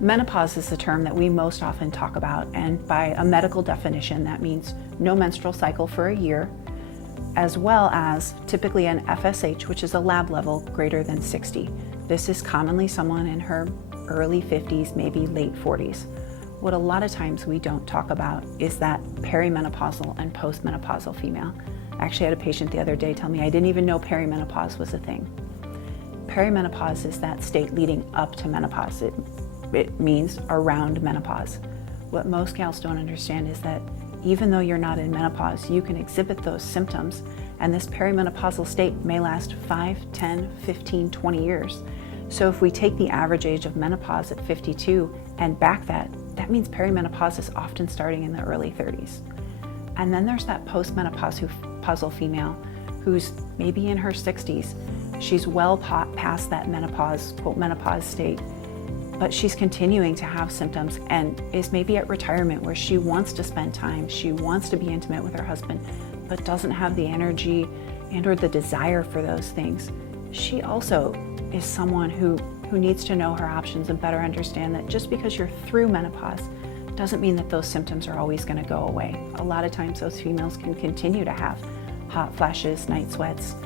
Menopause is the term that we most often talk about, and by a medical definition, that means no menstrual cycle for a year, as well as typically an FSH, which is a lab level greater than 60. This is commonly someone in her early 50s, maybe late 40s. What a lot of times we don't talk about is that perimenopausal and postmenopausal female. I actually had a patient the other day tell me I didn't even know perimenopause was a thing. Perimenopause is that state leading up to menopause. It means around menopause. What most gals don't understand is that even though you're not in menopause, you can exhibit those symptoms, and this perimenopausal state may last 5, 10, 15, 20 years. So if we take the average age of menopause at 52 and back that means perimenopause is often starting in the early 30s. And then there's that postmenopausal female who's maybe in her 60s. She's well past that menopause, quote, menopause state, but she's continuing to have symptoms and is maybe at retirement where she wants to spend time, she wants to be intimate with her husband, but doesn't have the energy and or the desire for those things. She also is someone who needs to know her options and better understand that just because you're through menopause doesn't mean that those symptoms are always going to go away. A lot of times those females can continue to have hot flashes, night sweats.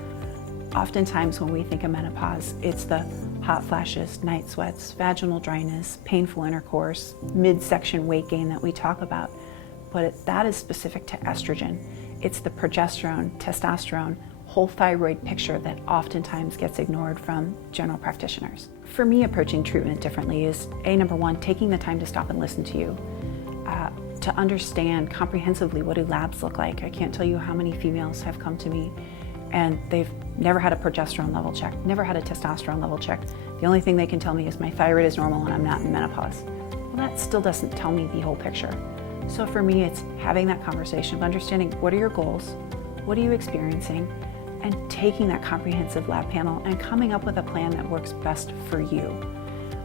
Oftentimes when we think of menopause, it's the hot flashes, night sweats, vaginal dryness, painful intercourse, midsection weight gain that we talk about. But that is specific to estrogen. It's the progesterone, testosterone, whole thyroid picture that oftentimes gets ignored from general practitioners. For me, approaching treatment differently is number one, taking the time to stop and listen to you, to understand comprehensively what do labs look like. I can't tell you how many females have come to me and they've never had a progesterone level check, never had a testosterone level check. The only thing they can tell me is my thyroid is normal and I'm not in menopause. Well, that still doesn't tell me the whole picture. So for me, it's having that conversation of understanding what are your goals, what are you experiencing, and taking that comprehensive lab panel and coming up with a plan that works best for you.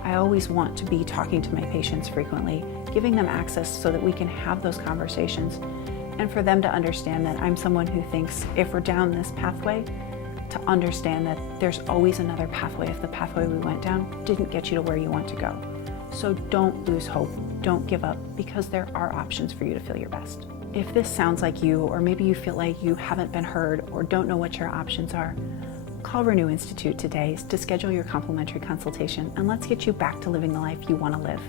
I always want to be talking to my patients frequently, giving them access so that we can have those conversations, and for them to understand that I'm someone who thinks if we're down this pathway, to understand that there's always another pathway if the pathway we went down didn't get you to where you want to go. So don't lose hope, don't give up, because there are options for you to feel your best. If this sounds like you, or maybe you feel like you haven't been heard or don't know what your options are, call Renew Institute today to schedule your complimentary consultation, and let's get you back to living the life you want to live.